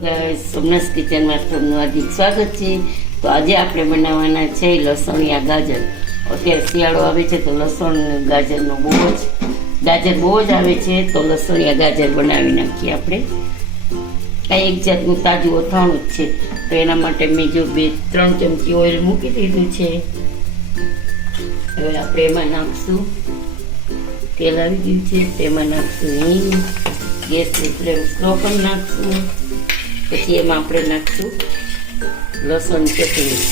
Guys, Somnath કિચનમાં તમારું હાર્દિક સ્વાગત છે. તો આજે આપણે બનાવવાના છે લસણિયા ગાજર. અત્યારે શિયાળો આવે છે તો લસણ ગાજરનો ગાજર બહુ જ આવે છે, તો લસણિયા ગાજર બનાવી નાખીએ આપણે. આ એક જાતનું તાજું અથાણું જ છે. તો એના માટે મેં જો 2-3 ચમચી ઓઇલ મૂકી દીધું છે. હવે આપણે એમાં નાખશું, તેલ આવી ગયું છે, તેમાં નાખશું હિંગ. ગેસની ફ્લેમ સ્લો પણ નાખશું. પછી એમાં આપણે નાખશું લસણ ચટણી.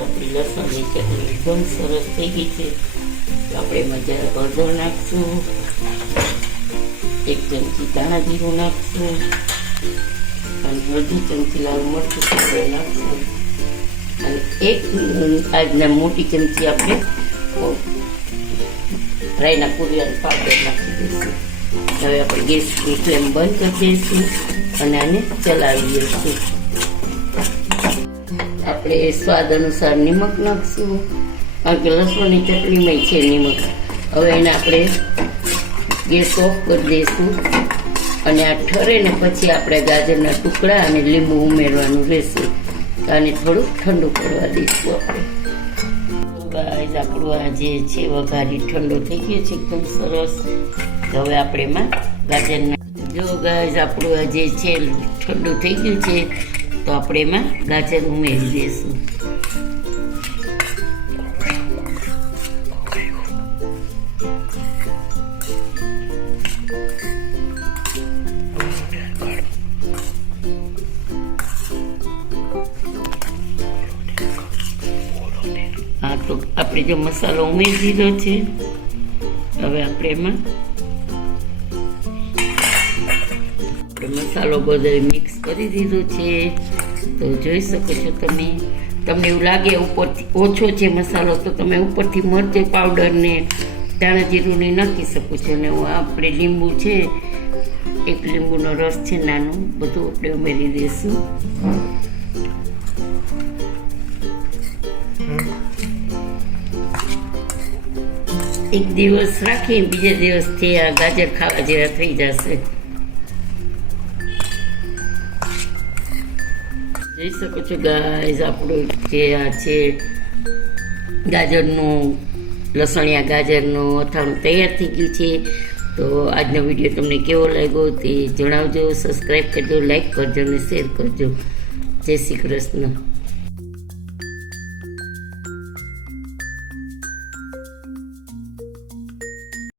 આપણી લસણની ચટણી એકદમ સરસ થઈ ગઈ છે. તો આપણે એમાં જરા હળદર નાખશું, 1 ચમચી ધાણા જીરું નાખશું અને અડધી ચમચી લાલ મરચું આપણે નાખશું અને 1 આજના મોટી ચમચી આપણે રાઈના કુરિયાનો પાવડર નાખી દઈશું. હવે આપણે ગેસની ફ્લેમ બંધ કરી દઈશું અને આને ચલાવી દઈશું. આપણે સ્વાદ અનુસાર નિમક નાખશું, કારણ કે લસણની ચટણીમાં છે નિમક. હવે એને આપણે ગેસ ઓફ કરી દઈશું અને આ ઠરે ને પછી આપણે ગાજરના ટુકડા અને લીંબુ ઉમેરવાનું રહેશે. આને થોડુંક ઠંડુ કરવા દઈશું આપણે. ગાઈસ, આપણું આ જે છે વઘારી ઠંડુ થઈ ગયું છે એકદમ સરસ. હવે આપણે એમાં ગાજરના જો ગાઈસ આપણું આ જે છે ઠંડુ થઈ ગયું છે, તો આપણે એમાં ગાજર ઉમેરી દઈશું. હા, તો આપણે જો મસાલો ઉમેરી દીધો છે. હવે આપણે એમાં મસાલો બધો મિક્સ કરી દીધો છે. તો જોઈ શકો છો તમે. તમને એવું લાગે ઉપરથી ઓછો છે મસાલો, તો તમે ઉપરથી મરચી પાવડર ને ધાણા જીરુંની નાખી શકો છો. અને આપણે લીંબુ છે, 1 લીંબુનો રસ છે નાનો, બધું આપણે ઉમેરી દઈશું. એક દિવસ રાખી બીજા દિવસથી આ ગાજર ખાવા જેવા થઈ જશે. જોઈ શકો છો ગાઈસ, આપણું જે આ છે ગાજરનું લસણિયા ગાજરનું અથાણું તૈયાર થઈ ગયું છે. તો આજનો વિડીયો તમને કેવો લાગ્યો તે જણાવજો. સબસ્ક્રાઈબ કરજો, લાઈક કરજો અને શેર કરજો. જય શ્રી કૃષ્ણ.